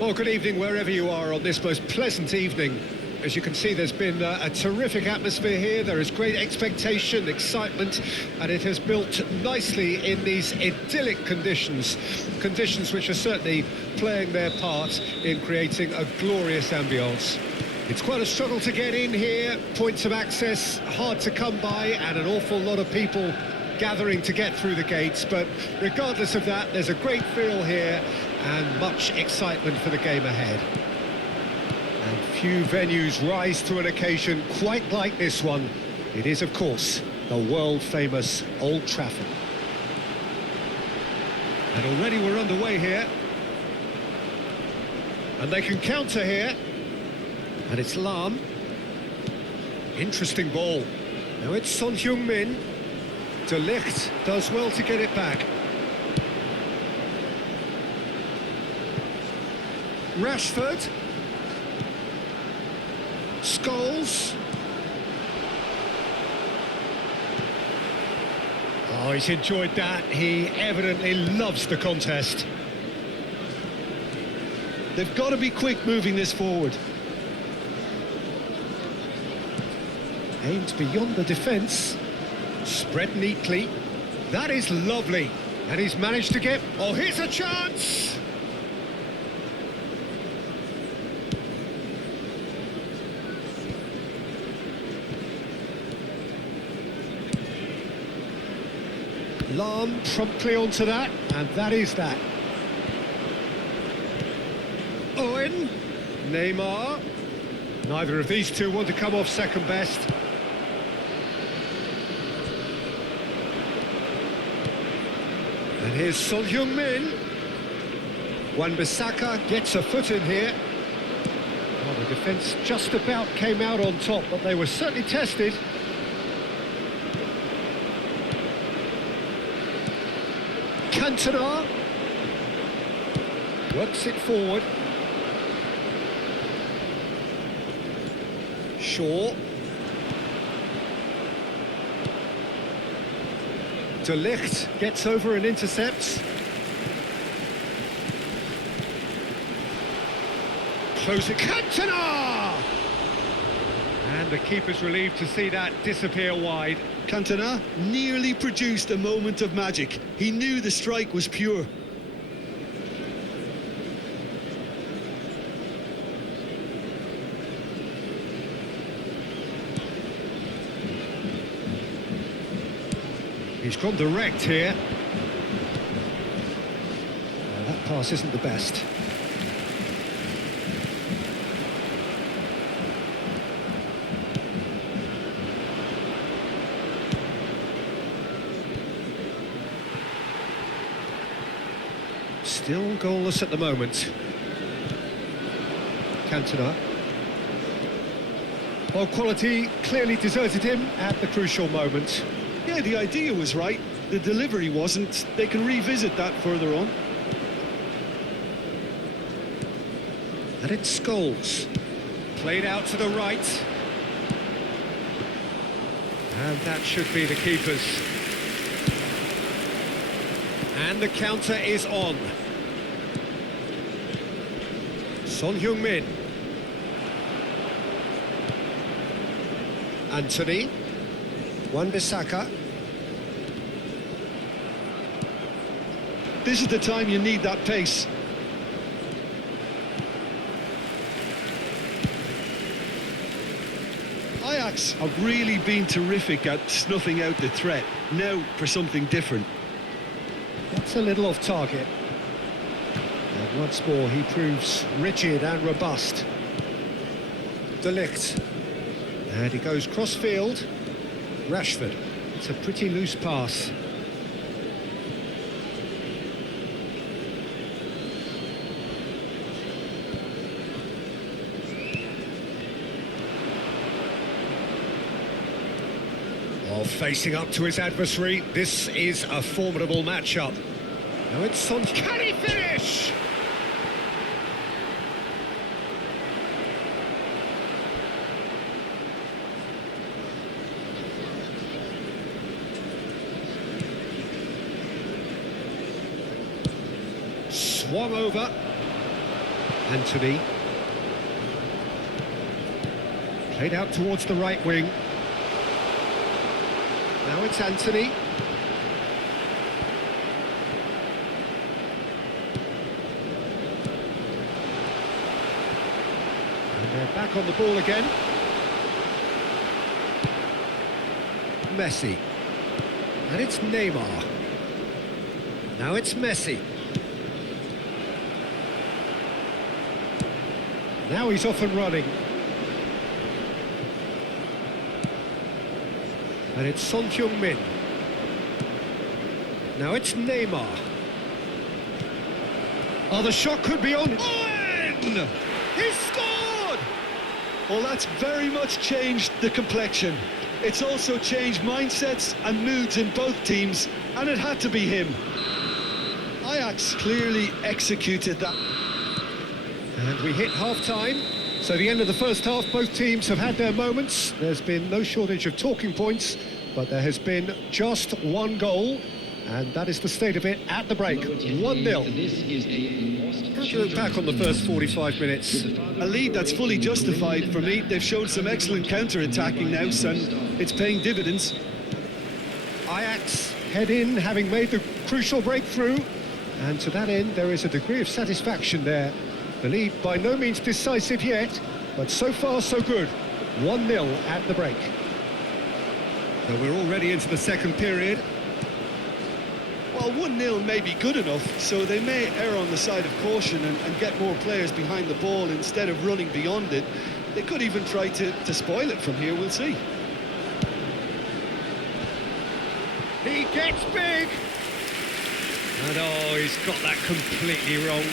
Well, good evening wherever you are on this most pleasant evening. As you can see, there's been a terrific atmosphere here. There is great expectation, excitement, and it has built nicely in these idyllic conditions. Conditions which are certainly playing their part in creating a glorious ambience. It's quite a struggle to get in here, points of access hard to come by, and an awful lot of people gathering to get through the gates, but regardless of that, there's a great feel here and much excitement for the game ahead. And few venues rise to an occasion quite like this one. It is, of course, the world-famous Old Trafford. And already we're underway here. And they can counter here. And it's Lam. Interesting ball. Now it's Son Heung-min. De Ligt does well to get it back. Rashford. Scholes. Oh, he's enjoyed that. He evidently loves the contest. They've got to be quick moving this forward. Aimed beyond the defence. Spread neatly. That is lovely. And he's managed to get... Oh, here's a chance! Lam promptly onto that, and that is that. Owen. Neymar. Neither of these two want to come off second best. And here's Son Heung-min. Wan-Bissaka gets a foot in here. Well, the defence just about came out on top, but they were certainly tested. Cantona works it forward. Shaw. De Ligt gets over and intercepts. Close it. Cantona! And the keeper's relieved to see that disappear wide. Cantona nearly produced a moment of magic. He knew the strike was pure. He's gone direct here. That pass isn't the best. Still goalless at the moment. Cantona. Well, quality clearly deserted him at the crucial moment. Yeah, the idea was right. The delivery wasn't. They can revisit that further on. And it's Scholes. Played out to the right. And that should be the keepers. And the counter is on. Son Heung-min. Anthony. Wan-Bissaka. This is the time you need that pace. Ajax have really been terrific at snuffing out the threat. Now for something different. That's a little off target. And once more he proves rigid and robust. De Ligt. And he goes cross-field. Rashford. It's a pretty loose pass. While facing up to his adversary, this is a formidable matchup. Now it's Son. Can he finish? Swung over. Anthony. Played out towards the right wing. Now it's Anthony. And they're back on the ball again. Messi. And it's Neymar. Now it's Messi. Now he's off and running. And it's Son Heung-min. Now it's Neymar. Oh, the shot could be on. In! He scored! Well, that's very much changed the complexion. It's also changed mindsets and moods in both teams, and it had to be him. Ajax clearly executed that. And we hit half-time. So the end of the first half, both teams have had their moments. There's been no shortage of talking points, but there has been just one goal, and that is the state of it at the break, 1-0. How do you look back on the first 45 minutes? A lead that's fully justified for me. They've shown some excellent counter-attacking now, and it's paying dividends. Ajax head in, having made the crucial breakthrough, and to that end, there is a degree of satisfaction there. The lead by no means decisive yet, but so far so good. 1-0 at the break. So we're already into the second period. Well, 1-0 may be good enough, so they may err on the side of caution and get more players behind the ball instead of running beyond it. They could even try to spoil it from here, we'll see. He gets big! And oh, he's got that completely wrong.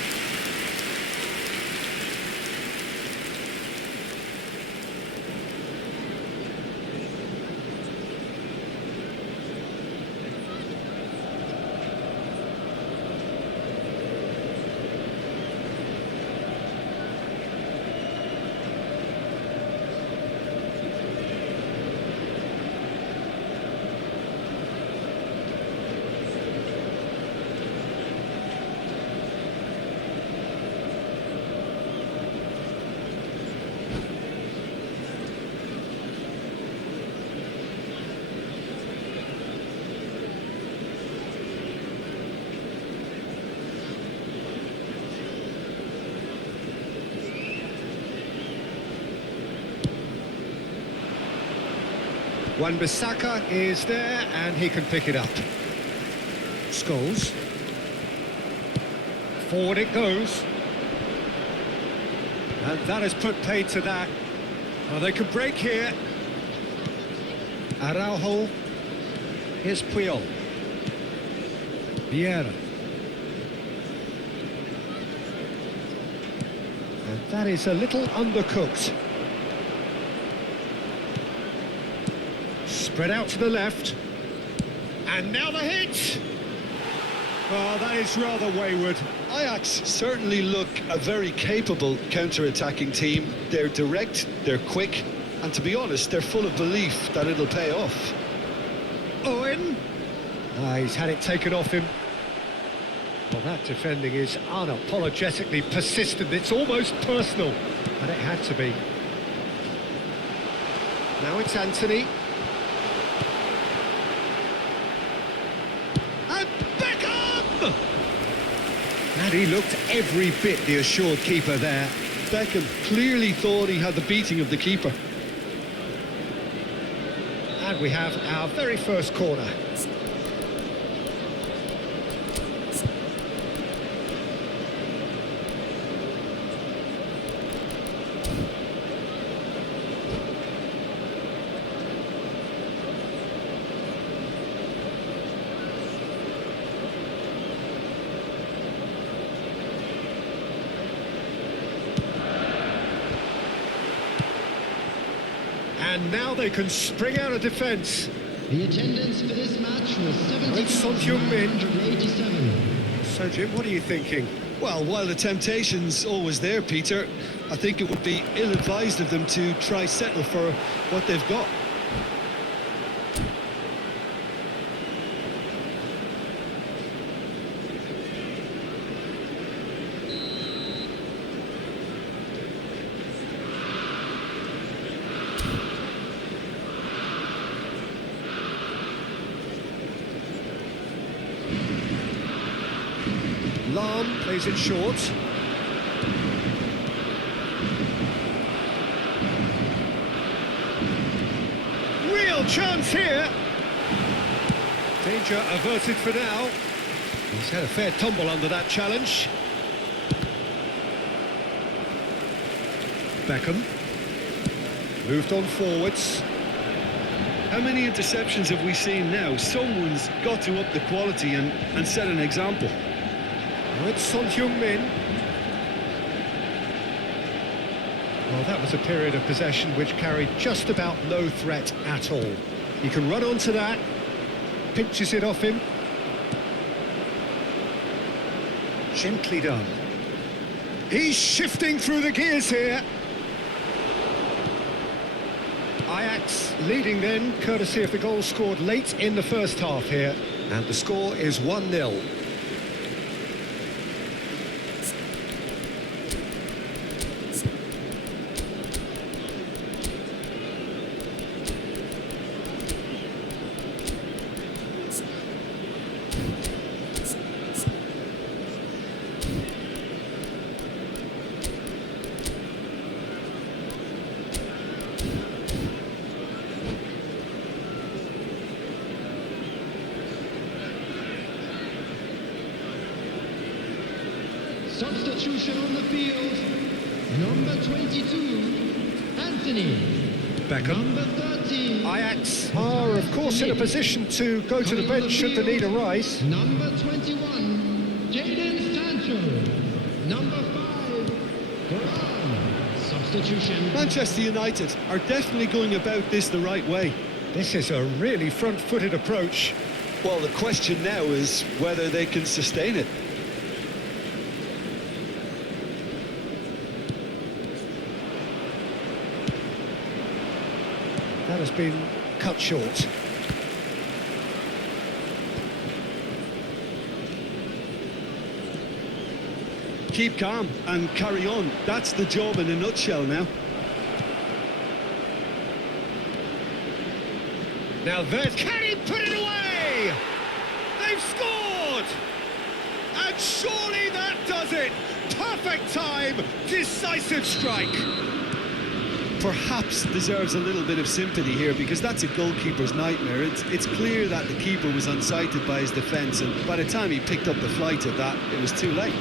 Wan-Bissaka is there, and he can pick it up. Scholes. Forward it goes. And that has put paid to that. Well, they could break here. Araujo. Here's Puyol. Vieira. And that is a little undercooked. Spread out to the left. And now the hit! Well, that is rather wayward. Ajax certainly look a very capable counter-attacking team. They're direct, they're quick, And to be honest, they're full of belief that it'll pay off. Owen. He's had it taken off him. Well, that defending is unapologetically persistent. It's almost personal, and it had to be. Now it's Anthony. And Beckham! And he looked every bit the assured keeper there. Beckham clearly thought he had the beating of the keeper. And we have our very first corner. And now they can spring out of defence. The attendance for this match was It's Son Heung-min. 70,987. So, Jim, what are you thinking? Well, while the temptation's always there, Peter, I think it would be ill-advised of them to try settle for what they've got. Lahm plays it short. Real chance here. Danger averted for now. He's had a fair tumble under that challenge. Beckham. Moved on forwards. How many interceptions have we seen now? Someone's got to up the quality and set an example. It's Son Heung-min. Well, that was a period of possession which carried just about no threat at all. He can run onto that, pinches it off him. Gently done. He's shifting through the gears here. Ajax leading then, courtesy of the goal scored late in the first half here. And the score is 1-0. Substitution on the field. Number 22, Anthony. Beckham. Number 13. Ajax are, of course, in a position to go to the bench should the need arise. Number 21, Jadon Sancho. Number 5, Varane. Substitution. Manchester United are definitely going about this the right way. This is a really front-footed approach. Well, the question now is whether they can sustain it. That has been cut short. Keep calm and carry on. That's the job in a nutshell now. Now there's... Can he put it away? They've scored! And surely that does it! Perfect time, decisive strike. Perhaps deserves a little bit of sympathy here because that's a goalkeeper's nightmare. It's clear that the keeper was unsighted by his defence, and by the time he picked up the flight of that, it was too late.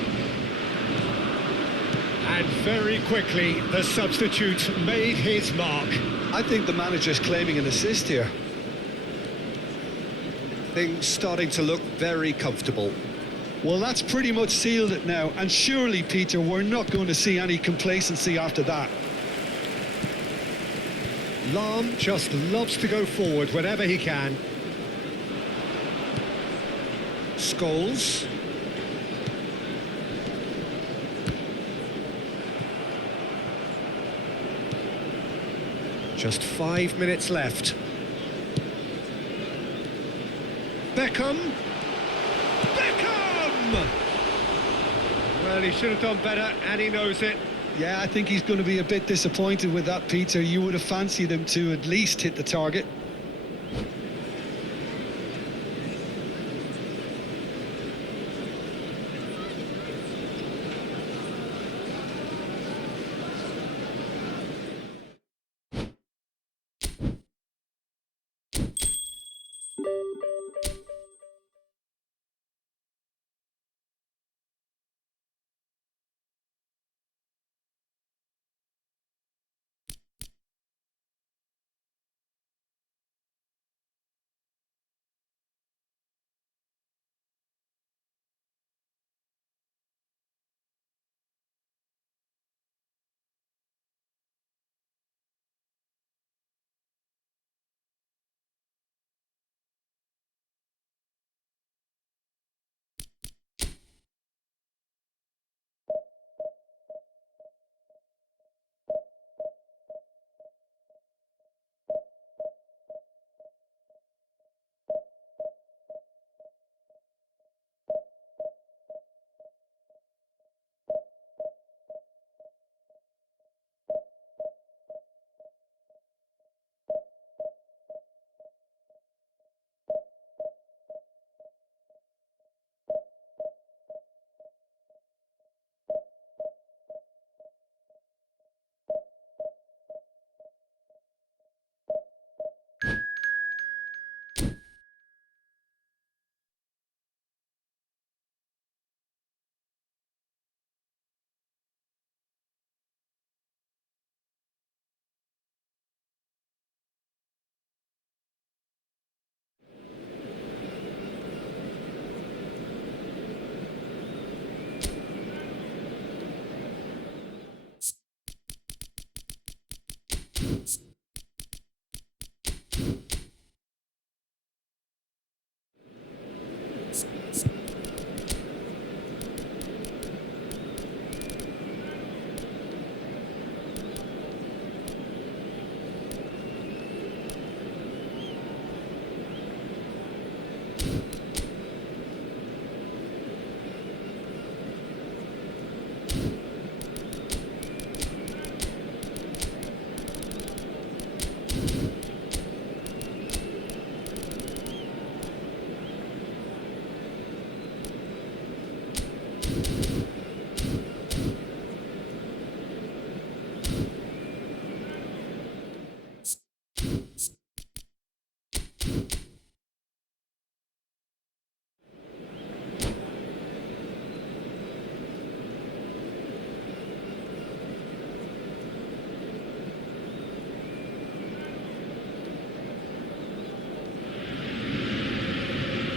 And very quickly, the substitute made his mark. I think the manager's claiming an assist here. Things starting to look very comfortable. Well, that's pretty much sealed it now, and surely, Peter, we're not going to see any complacency after that. Lahm just loves to go forward whenever he can. Scholes. Just 5 minutes left. Beckham! Beckham! Well, he should have done better, and he knows it. Yeah, I think he's going to be a bit disappointed with that, Peter. You would have fancied him to at least hit the target.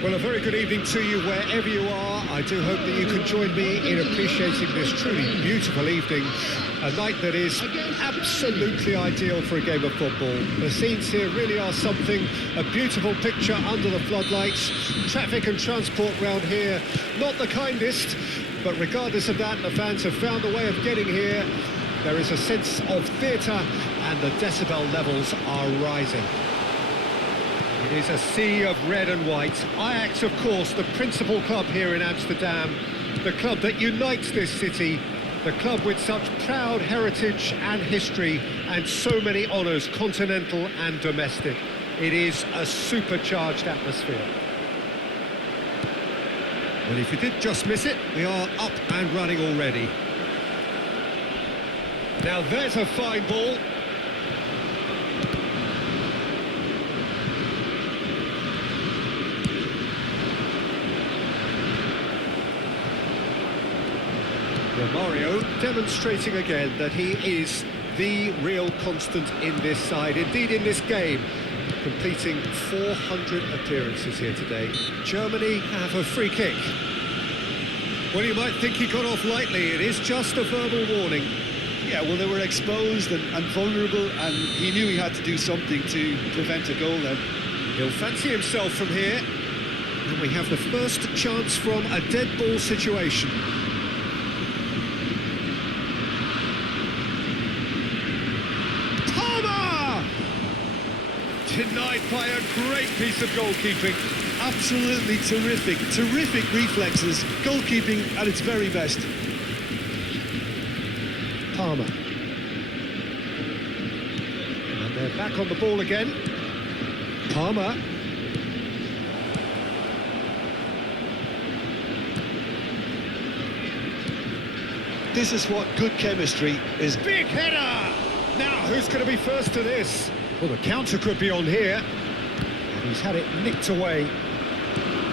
Well, a very good evening to you wherever you are. I do hope that you can join me in appreciating this truly beautiful evening, a night that is absolutely ideal for a game of football. The scenes here really are something, a beautiful picture under the floodlights. Traffic and transport round here, not the kindest, but regardless of that, the fans have found a way of getting here. There is a sense of theatre and the decibel levels are rising. It is a sea of red and white. Ajax, of course, the principal club here in Amsterdam, the club that unites this city, the club with such proud heritage and history and so many honours, continental and domestic. It is a supercharged atmosphere. Well, if you did just miss it, we are up and running already. Now there's a fine ball. Mario demonstrating again that he is the real constant in this side, indeed in this game, completing 400 appearances here today. Germany have a free kick. Well, you might think he got off lightly, it is just a verbal warning. Yeah, well, they were exposed and vulnerable, and he knew he had to do something to prevent a goal then. He'll fancy himself from here, and we have the first chance from a dead ball situation. Denied by a great piece of goalkeeping. Absolutely terrific, terrific reflexes. Goalkeeping at its very best. Palmer. And they're back on the ball again. Palmer. This is what good chemistry is. Big header! Now, who's going to be first to this? Well, the counter could be on here. And he's had it nicked away.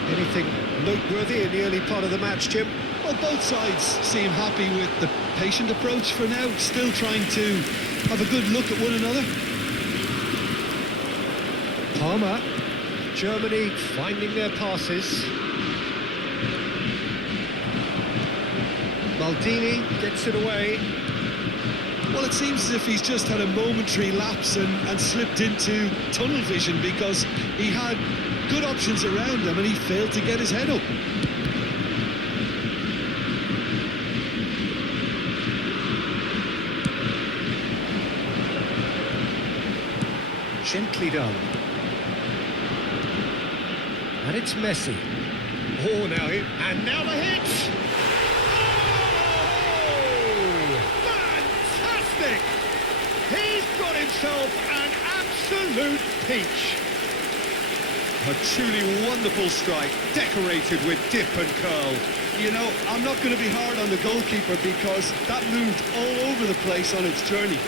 Anything noteworthy in the early part of the match, Jim? Well, both sides seem happy with the patient approach for now, still trying to have a good look at one another. Palmer. Germany finding their passes. Maldini gets it away. Well, it seems as if he's just had a momentary lapse and slipped into tunnel vision, because he had good options around him and he failed to get his head up. Gently done. And it's Messi. Oh, now the hit! Fantastic! He's got himself an absolute peach. A truly wonderful strike, decorated with dip and curl. You know, I'm not going to be hard on the goalkeeper, because that moved all over the place on its journey.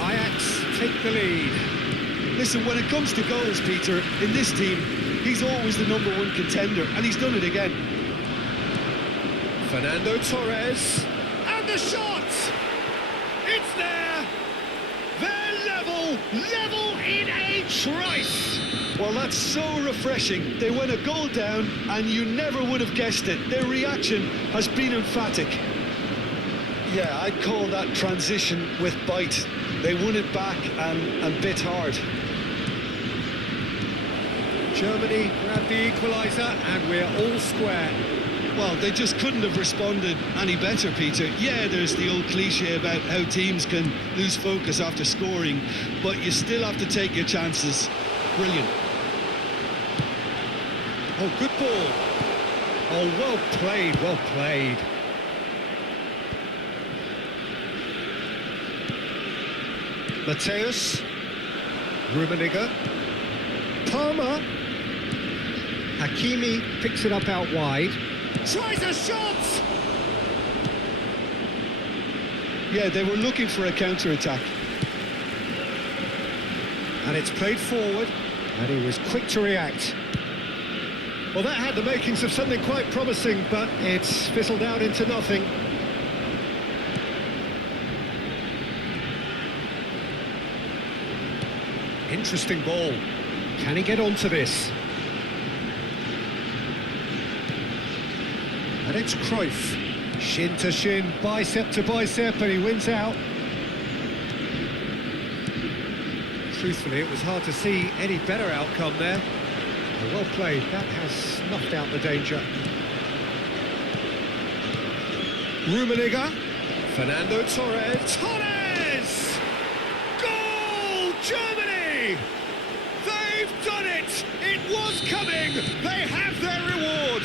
Ajax take the lead. Listen, when it comes to goals, Peter, in this team, he's always the #1 contender, and he's done it again. Fernando Torres, and the shot! It's there! They're level in a trice! Well, that's so refreshing. They went a goal down, and you never would have guessed it. Their reaction has been emphatic. Yeah, I'd call that transition with bite. They won it back and bit hard. Germany grabbed the equaliser, and we're all square. Well, they just couldn't have responded any better, Peter. Yeah, there's the old cliche about how teams can lose focus after scoring, but you still have to take your chances. Brilliant. Oh, good ball. Oh, well played, well played. Mateus. Rummenigge. Palmer. Hakimi picks it up out wide. Tries a shot! Yeah, they were looking for a counter-attack. And it's played forward, and he was quick to react. Well, that had the makings of something quite promising, but it's fizzled out into nothing. Interesting ball. Can he get onto this? And it's Cruyff. Shin to shin, bicep to bicep, and he wins out. Truthfully, it was hard to see any better outcome there. Well played, that has snuffed out the danger. Rummenigge. Fernando Torres. Torres! Goal, Germany! They've done it! It was coming! They have their reward!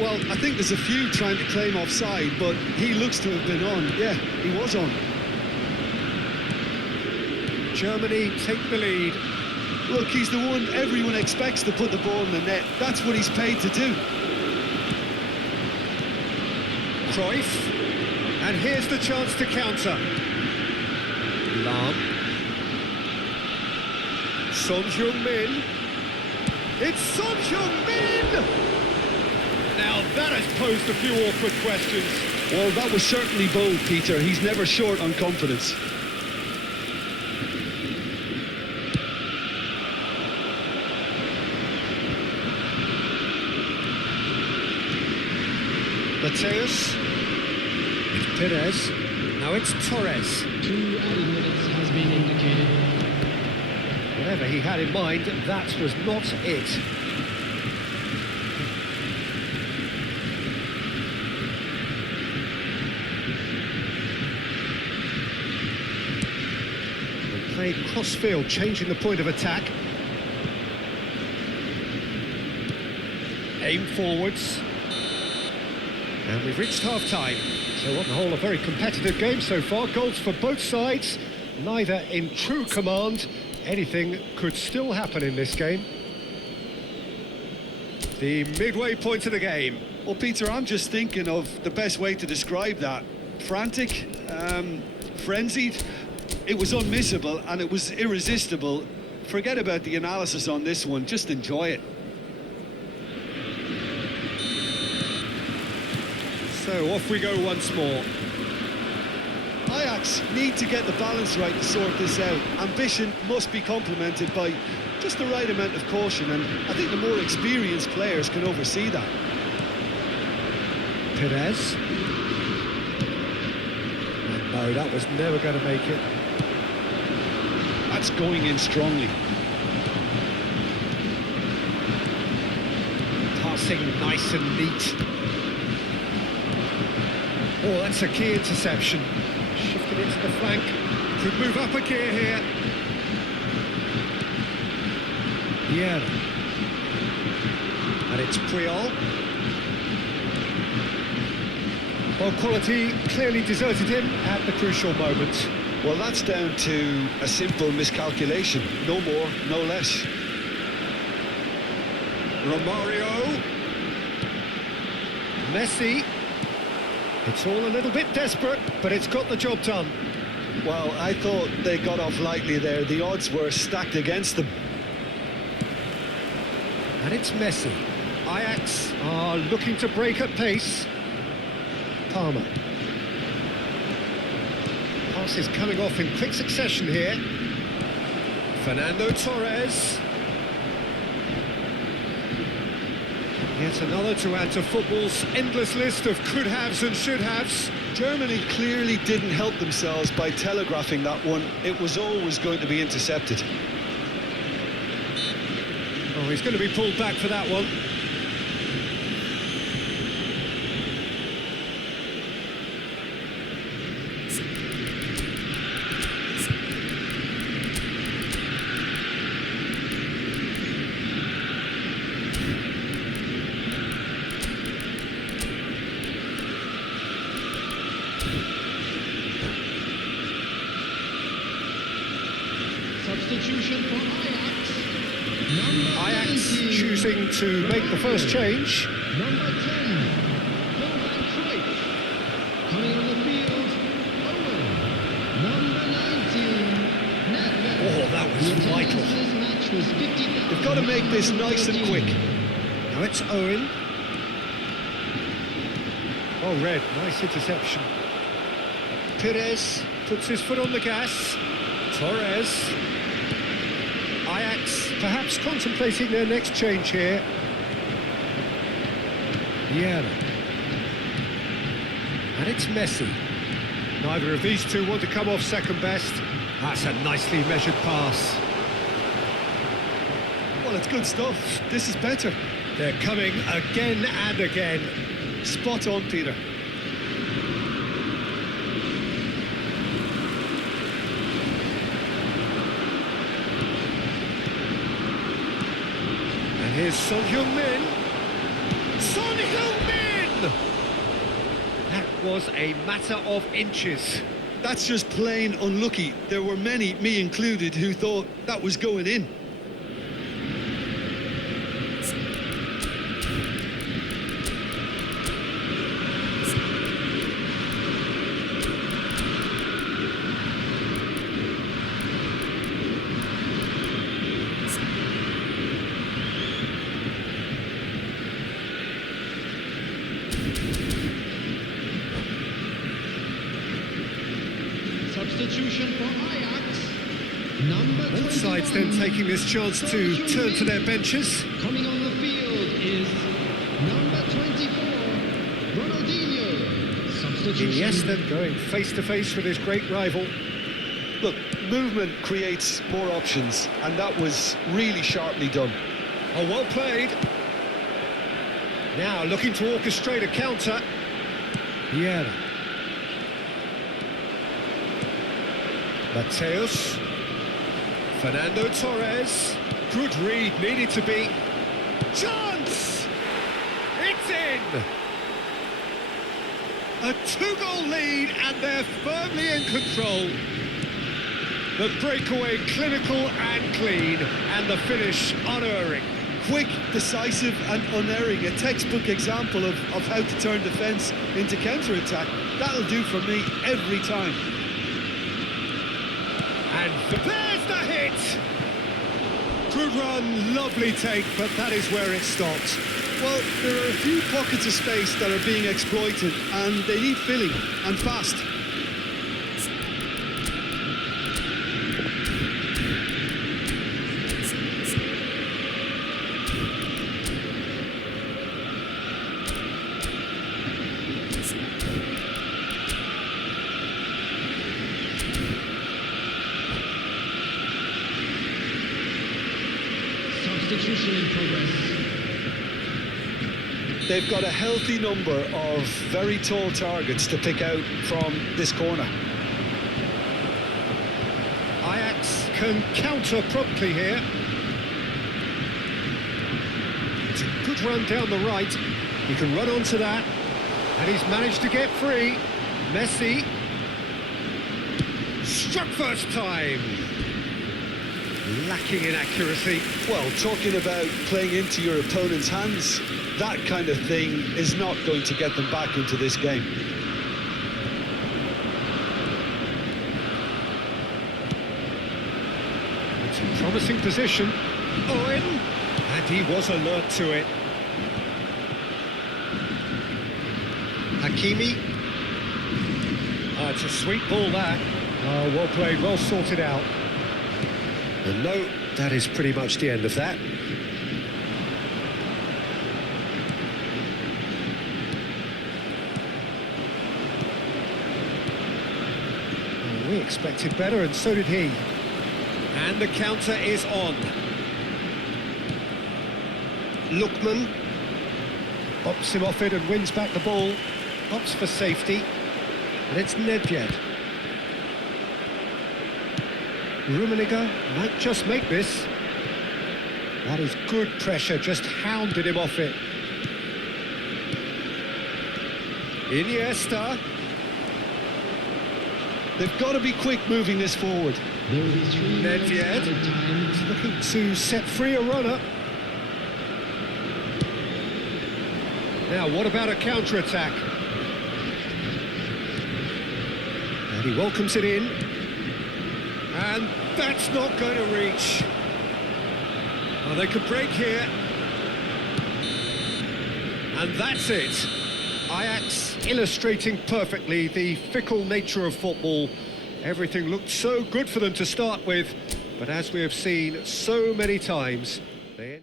Well, I think there's a few trying to claim offside, but he looks to have been on. Yeah, he was on. Germany take the lead. Look, he's the one everyone expects to put the ball in the net. That's what he's paid to do. Cruyff. And here's the chance to counter. Lahm. Son Heung-min. It's Son Heung-min! Now that has posed a few awkward questions. Well, that was certainly bold, Peter. He's never short on confidence. Mateus. It's Perez. Now it's Torres. 2 added minutes has been indicated. Whatever he had in mind, that was not it. played cross-field, changing the point of attack. Aim forwards. And we've reached half-time. So on the whole, a very competitive game so far. Goals for both sides, neither in true command. Anything could still happen in this game. The midway point of the game. Well, Peter, I'm just thinking of the best way to describe that. Frantic, frenzied. It was unmissable and it was irresistible. Forget about the analysis on this one, just enjoy it. So off we go once more. Ajax need to get the balance right to sort this out. Ambition must be complemented by just the right amount of caution, and I think the more experienced players can oversee that. Perez. And no, that was never going to make it. That's going in strongly. Passing nice and neat. Oh, that's a key interception. Shifted into the flank. Could move up a gear here. Yeah. And it's Priol. Well, quality clearly deserted him at the crucial moment. Well, that's down to a simple miscalculation. No more, no less. Romario. Messi. It's all a little bit desperate, but it's got the job done. Well, I thought they got off lightly there. The odds were stacked against them. And it's Messi. Ajax are looking to break at pace. Palmer. Pass is coming off in quick succession here. Fernando Torres. Yet another to add to football's endless list of could-haves and should-haves. Germany clearly didn't help themselves by telegraphing that one. It was always going to be intercepted. Oh, he's going to be pulled back for that one. Substitution for Ajax. Ajax choosing to make the first change. Number 10, Johan Cruyff. Coming on the field, Owen. Number 19, Nedved. Oh, that was vital. This match was 50,000. They've got to make this nice and quick. Now it's Owen. Oh, red, nice interception. Perez puts his foot on the gas. Torres. Ajax perhaps contemplating their next change here. Vieira. And it's Messi. Neither of these two want to come off second best. That's a nicely measured pass. Well, it's good stuff. This is better. They're coming again and again. Spot on, Peter. Here's Son Heung-min. Son Heung-min! That was a matter of inches. That's just plain unlucky. There were many, me included, who thought that was going in. Substitution for Ajax. Number 21. Both sides then taking this chance to turn to their benches. Coming on the field is number 24, Ronaldinho. Substitution. Iniesta going face-to-face with his great rival. Look, movement creates more options, and that was really sharply done. Oh, well played. Now looking to orchestrate a counter. Vieira. Mateus. Fernando Torres. Good read, needed to be. Chance! It's in! A two-goal lead, and they're firmly in control. The breakaway clinical and clean, and the finish unerring. Quick, decisive and unerring. A textbook example of how to turn defence into counter-attack. That'll do for me every time. And there's the hit! Good run, lovely take, but that is where it stopped. Well, there are a few pockets of space that are being exploited, and they need filling, and fast. Substitution in progress. They've got a healthy number of very tall targets to pick out from this corner. Ajax can counter promptly here. It's a good run down the right. He can run onto that. And he's managed to get free. Messi. Struck first time. Lacking in accuracy. Well, talking about playing into your opponent's hands, that kind of thing is not going to get them back into this game. It's a promising position. Owen. And he was alert to it. Hakimi. It's a sweet ball, that. Oh, well played, well sorted out. And no, that is pretty much the end of that. Well, we expected better, and so did he. And the counter is on. Lookman bops him off it and wins back the ball. Opts for safety. And it's Nedved. Rummenigge might just make this. That is good pressure, just hounded him off it. Iniesta. They've got to be quick moving this forward. There will be 3 minutes Nedved added time. is looking to set free a runner. Now, what about a counter-attack? And he welcomes it in. And that's not going to reach. Well, they could break here. And that's it. Ajax illustrating perfectly the fickle nature of football. Everything looked so good for them to start with, but as we have seen so many times, they...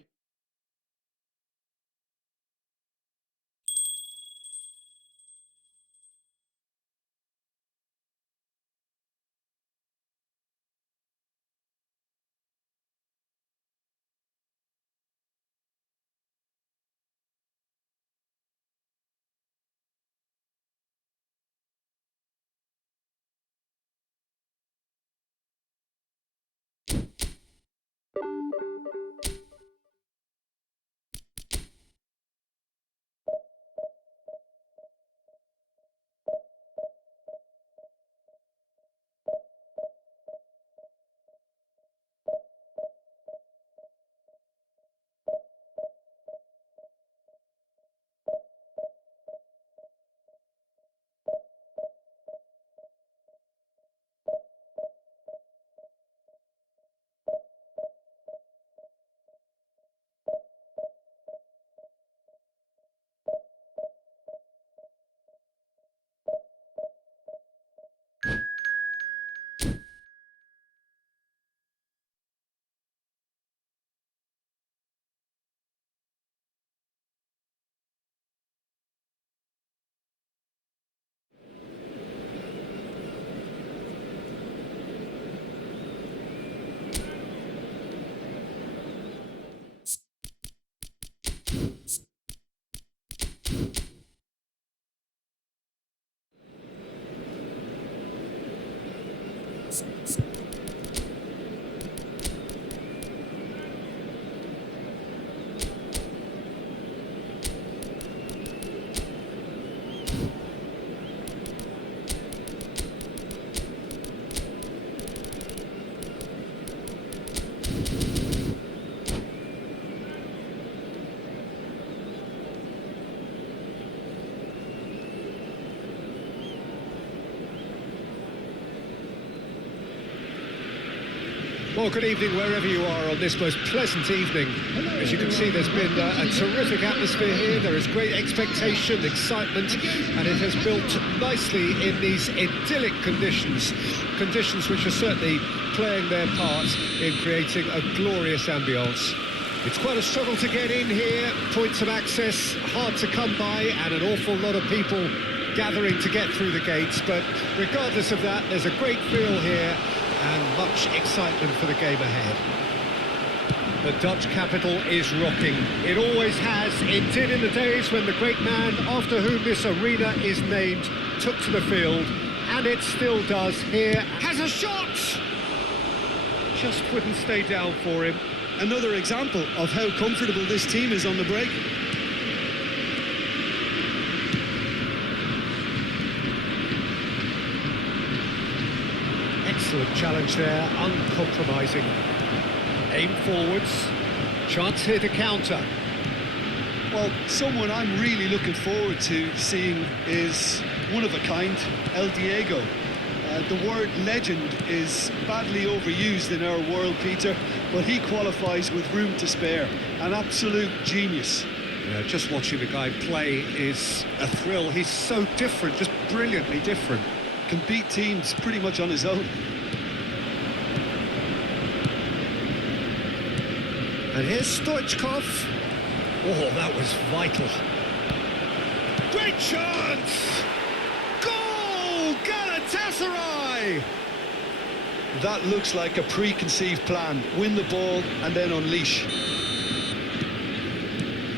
Well, good evening wherever you are on this most pleasant evening. As you can see, there's been a terrific atmosphere here. There is great expectation, excitement, and it has built nicely in these idyllic conditions. Conditions which are certainly playing their part in creating a glorious ambience. It's quite a struggle to get in here, points of access hard to come by, and an awful lot of people gathering to get through the gates. But regardless of that, there's a great feel here and much excitement for the game ahead. The Dutch capital is rocking. It always has. It did in the days when the great man after whom this arena is named took to the field, and it still does here. Has a shot! Just wouldn't stay down for him. Another example of how comfortable this team is on the break. Excellent challenge there, uncompromising. Aim forwards, chance here to counter. Well, someone I'm really looking forward to seeing is one of a kind, El Diego. The word legend is badly overused in our world, Peter, but he qualifies with room to spare. An absolute genius. Yeah, just watching the guy play is a thrill. He's so different, just brilliantly different. Can beat teams pretty much on his own. And here's Stoichkov. Oh, that was vital. Great chance! Goal! Galatasaray! That looks like a preconceived plan. Win the ball and then unleash.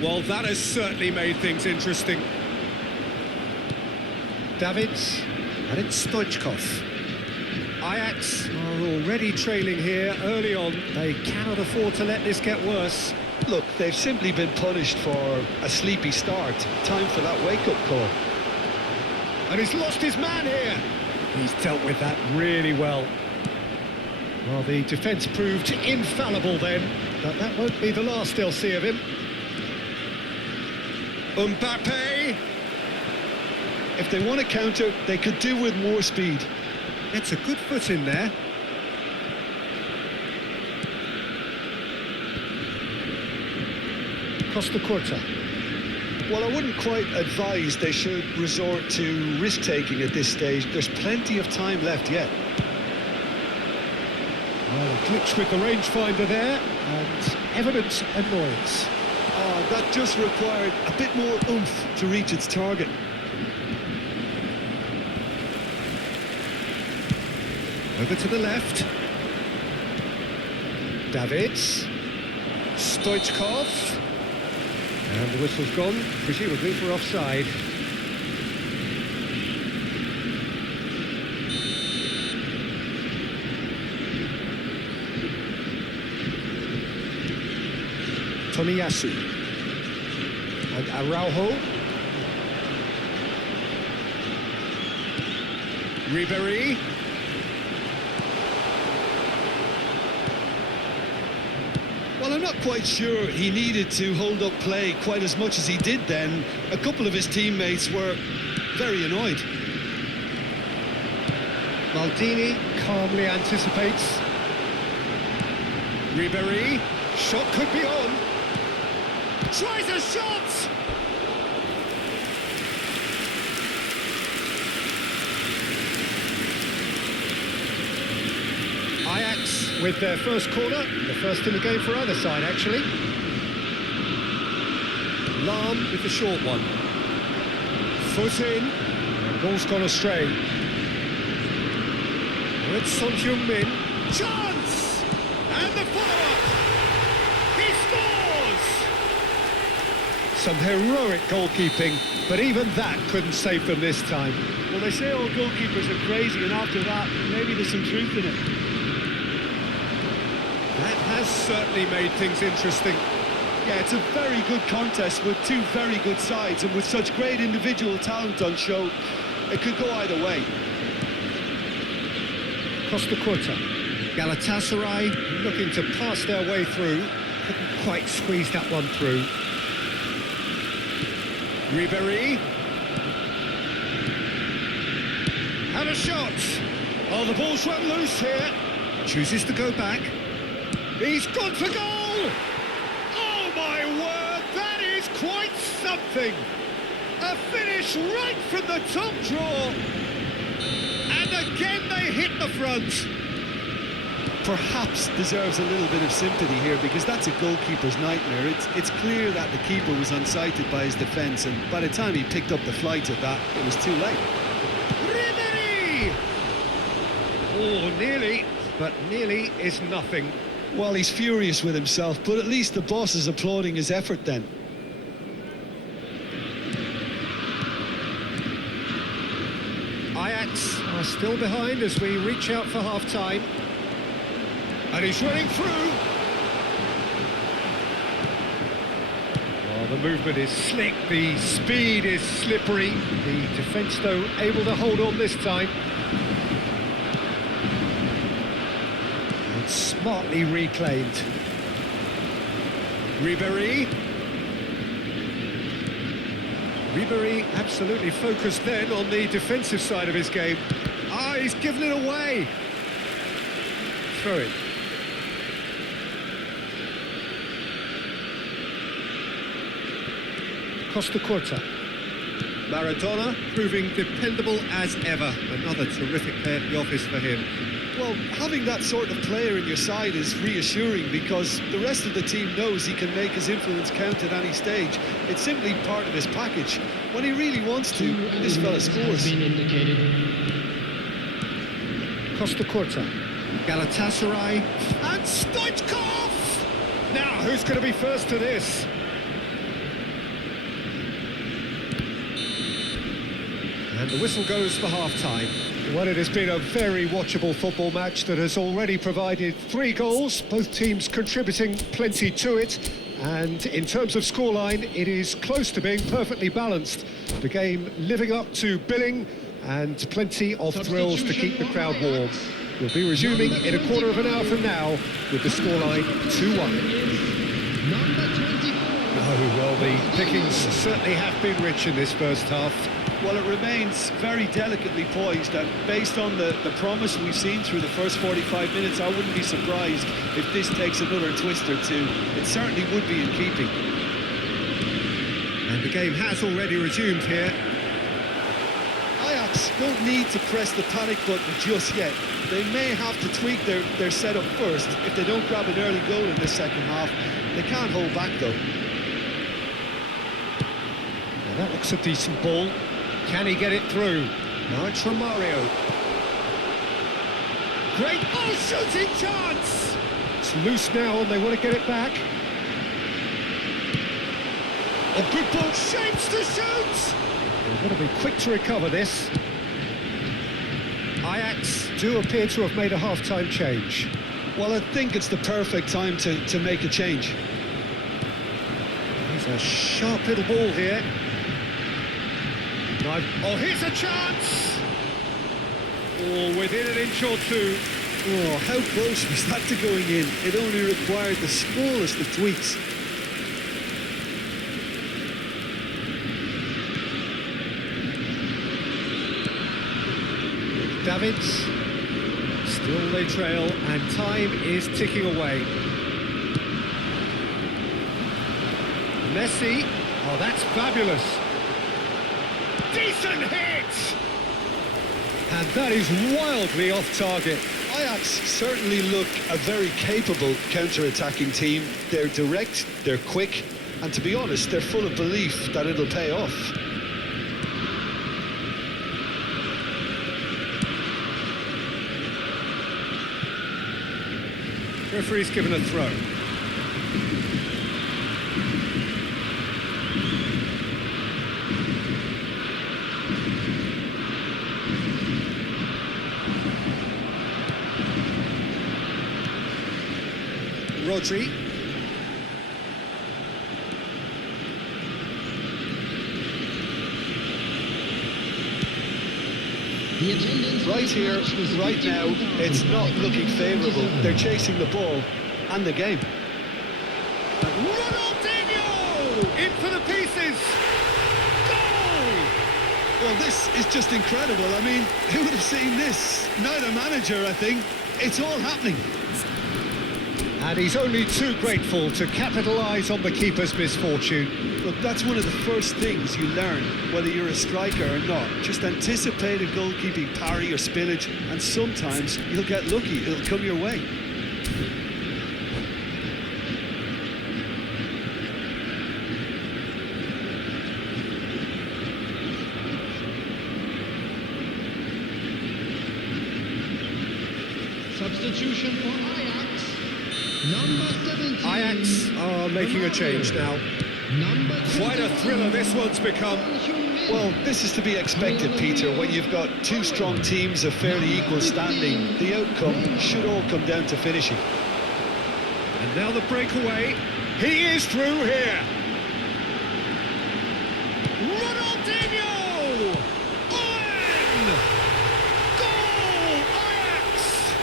Well, that has certainly made things interesting. Davids, and it's Stoichkov. Ajax are already trailing here early on. They cannot afford to let this get worse. Look, they've simply been punished for a sleepy start. Time for that wake-up call. And he's lost his man here. He's dealt with that really well. Well, the defence proved infallible then, but that won't be the last they'll see of him. Mbappe. If they want to counter, they could do with more speed. It's a good foot in there. Costa Curta. Well, I wouldn't quite advise they should resort to risk-taking at this stage. There's plenty of time left yet. Well, a glitch with the rangefinder there, and evident annoyance. Oh, that just required a bit more oomph to reach its target. Over to the left. Davids. Stoichkov. And the whistle's gone, presumably for offside. Tomiyasu. And Araujo. Ribéry. Well, I'm not quite sure he needed to hold up play quite as much as he did then. A couple of his teammates were very annoyed. Maldini calmly anticipates. Ribéry, shot could be on. Tries a shot! Ajax with their first corner, the first in the game for either side, actually. Lahm with the short one. Foot in, and ball's gone astray. It's Son Heung-min. Chance! And the follow-up! He scores! Some heroic goalkeeping, but even that couldn't save them this time. Well, they say all goalkeepers are crazy, and after that, maybe there's some truth in it. That has certainly made things interesting. Yeah, it's a very good contest with two very good sides, and with such great individual talent on show, it could go either way. Costa Curta. Galatasaray looking to pass their way through. Couldn't quite squeeze that one through. Ribéry. And a shot. Oh, the ball's run loose here. Chooses to go back. He's gone for goal! Oh my word, that is quite something! A finish right from the top draw. And again they hit the front. Perhaps deserves a little bit of sympathy here, because that's a goalkeeper's nightmare. It's clear that the keeper was unsighted by his defence, and by the time he picked up the flight of that, it was too late. Ribery! Oh, nearly, but nearly is nothing. Well, he's furious with himself, but at least the boss is applauding his effort then. Ajax are still behind as we reach out for half-time. And he's running through. Oh, the movement is slick, the speed is slippery. The defence, though, able to hold on this time. And smartly reclaimed. Ribery. Ribery absolutely focused then on the defensive side of his game. Ah, he's given it away. Throw it. Costa Corta. Maradona proving dependable as ever. Another terrific day at the office for him. Well, having that sort of player in your side is reassuring, because the rest of the team knows he can make his influence count at any stage. It's simply part of his package. When he really wants to, this fella scores. Costa Corta. Galatasaray. And Stoichkov! Now, who's going to be first to this? And the whistle goes for half-time. Well, it has been a very watchable football match that has already provided 3 goals, both teams contributing plenty to it. And in terms of scoreline, it is close to being perfectly balanced. The game living up to billing and plenty of thrills to keep the crowd warm. We'll be resuming in a quarter of an hour from now with the scoreline 2-1. Number 24. Oh, well, the pickings certainly have been rich in this first half. Well, it remains very delicately poised, and based on the promise we've seen through the first 45 minutes, I wouldn't be surprised if this takes another twist or two. It certainly would be in keeping. And the game has already resumed here. Ajax don't need to press the panic button just yet. They may have to tweak their setup first if they don't grab an early goal in this second half. They can't hold back, though. Now that looks a decent ball. Can he get it through? Now it's Romario. Great, oh, shooting chance! It's loose now and they want to get it back. Oh, good ball, shapes to shoot! They've got to be quick to recover this. Ajax do appear to have made a half-time change. Well, I think it's the perfect time to make a change. There's a sharp little ball here. Oh, here's a chance! Oh, within an inch or two. Oh, how close was that to going in? It only required the smallest of tweaks. Davids. Still they trail, and time is ticking away. Messi. Oh, that's fabulous. Decent hit! And that is wildly off target. Ajax certainly look a very capable counter-attacking team. They're direct, they're quick, and to be honest, they're full of belief that it'll pay off. Referee's given a throw. Rodri. Right here, right now, it's not looking favourable. They're chasing the ball and the game. Ronaldinho! In for the pieces! Goal! Well, this is just incredible. I mean, who would have seen this? Neither manager, I think. It's all happening. And he's only too grateful to capitalise on the keeper's misfortune. Look, that's one of the first things you learn, whether you're a striker or not. Just anticipate a goalkeeping parry or spillage, and sometimes you'll get lucky. It'll come your way. Substitution for Ajax. Number 17. Ajax are making a change now. Number Quite a thriller this one's become. Well, this is to be expected, Peter, when you've got two strong teams of fairly equal standing. The outcome should all come down to finishing. And now the breakaway. He is through here. Ronaldinho! In! Goal! Ajax!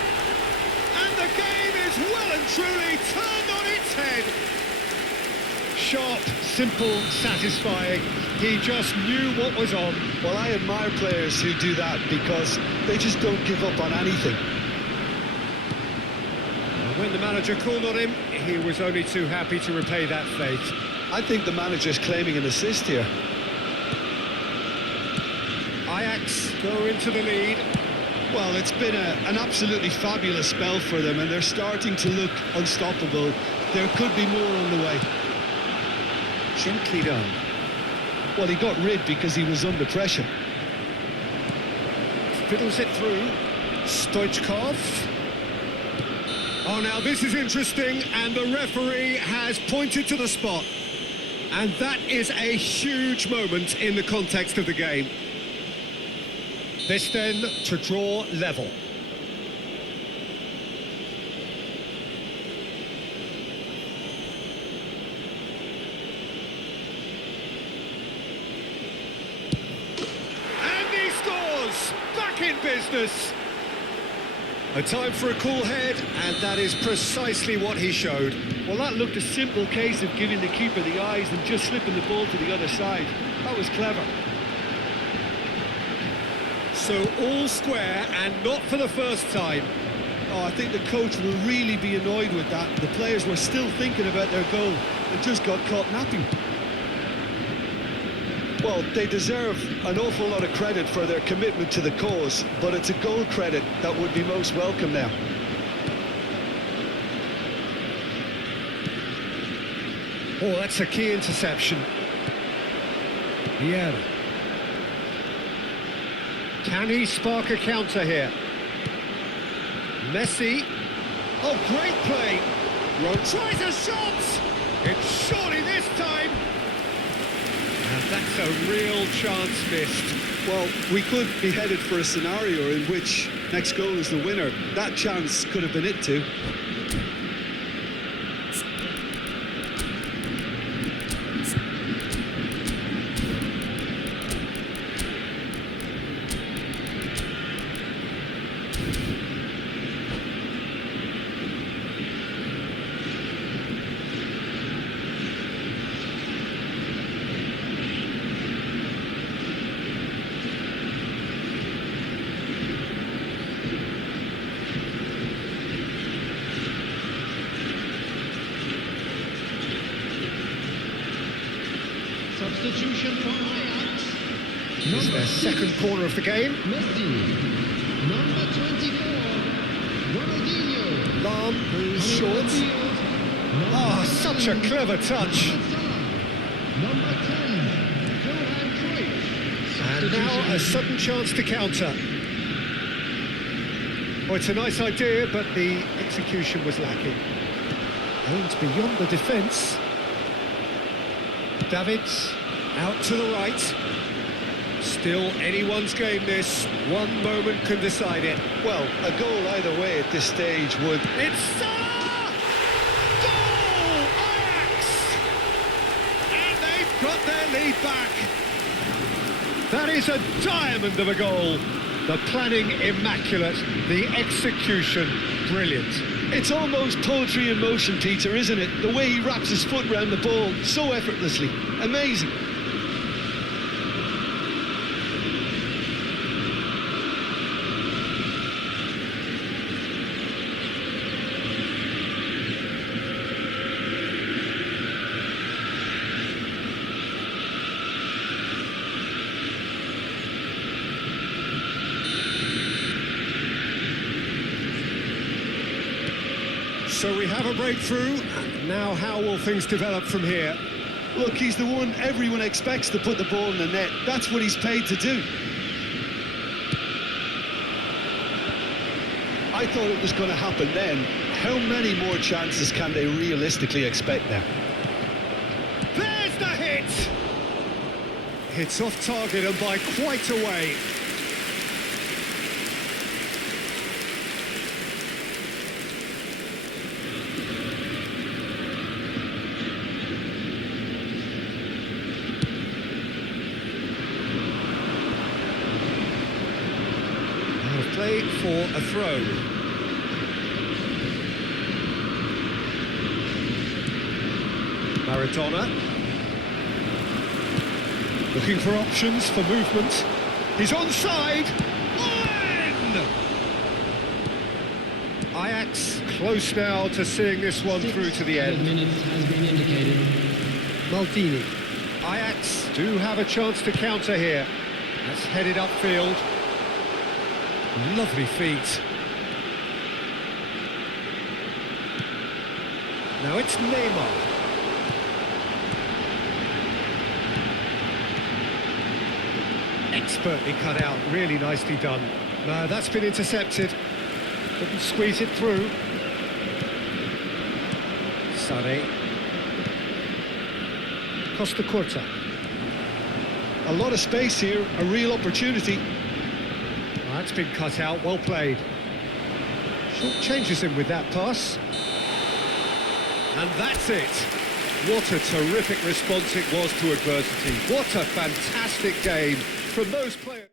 And the game is well and truly turned on its head. Sharp, simple, satisfying. He just knew what was on. Well, I admire players who do that because they just don't give up on anything. And when the manager called on him, he was only too happy to repay that faith. I think the manager's claiming an assist here. Ajax go into the lead. Well, it's been an absolutely fabulous spell for them, and they're starting to look unstoppable. There could be more on the way. Gently done. Well, he got rid because he was under pressure. Fiddles it through. Stoichkov. Oh, now this is interesting, and the referee has pointed to the spot. And that is a huge moment in the context of the game. This then to draw level. And he scores! Back in business! A time for a cool head, and that is precisely what he showed. Well, that looked a simple case of giving the keeper the eyes and just slipping the ball to the other side. That was clever. So all square, and not for the first time. Oh, I think the coach will really be annoyed with that. The players were still thinking about their goal and just got caught napping. Well, they deserve an awful lot of credit for their commitment to the cause, but it's a goal credit that would be most welcome now. Oh, that's a key interception. Yeah. Can he spark a counter here? Messi. Oh, great play. Tries a shot. It's surely this time. And that's a real chance missed. Well, we could be headed for a scenario in which next goal is the winner. That chance could have been it too. Substitution for Ajax. It's their second corner of the game. Messi. Number 24. Ronaldinho. Lam, who's short. Ah, such a clever touch. Number 10. Johan Cruyff. And now a sudden chance to counter. Oh, it's a nice idea, but the execution was lacking. Aimed beyond the defence. Davids out to the right. Still anyone's game this. One moment can decide it. Well, a goal either way at this stage would... It's Salah! Goal! Ajax! And they've got their lead back. That is a diamond of a goal. The planning immaculate, the execution brilliant. It's almost poetry in motion, Peter, isn't it? The way he wraps his foot round the ball so effortlessly. Amazing. So we have a breakthrough. Now how will things develop from here? Look, he's the one everyone expects to put the ball in the net. That's what he's paid to do. I thought it was going to happen then. How many more chances can they realistically expect now? There's the hit! Hits off target and by quite a way. Out of play for a throw. Maradona. Looking for options for movement. He's onside. Owen! Ajax close now to seeing this one through to the 6 end. minutes has been indicated. Maldini. Ajax do have a chance to counter here. That's headed upfield. Lovely feet. Now it's Neymar. Expertly cut out, really nicely done. No, that's been intercepted. Couldn't squeeze it through. Sane. Costa Curta. A lot of space here, a real opportunity. Oh, that's been cut out, well played. Short changes him with that pass. And that's it. What a terrific response it was to adversity. What a fantastic game from those players.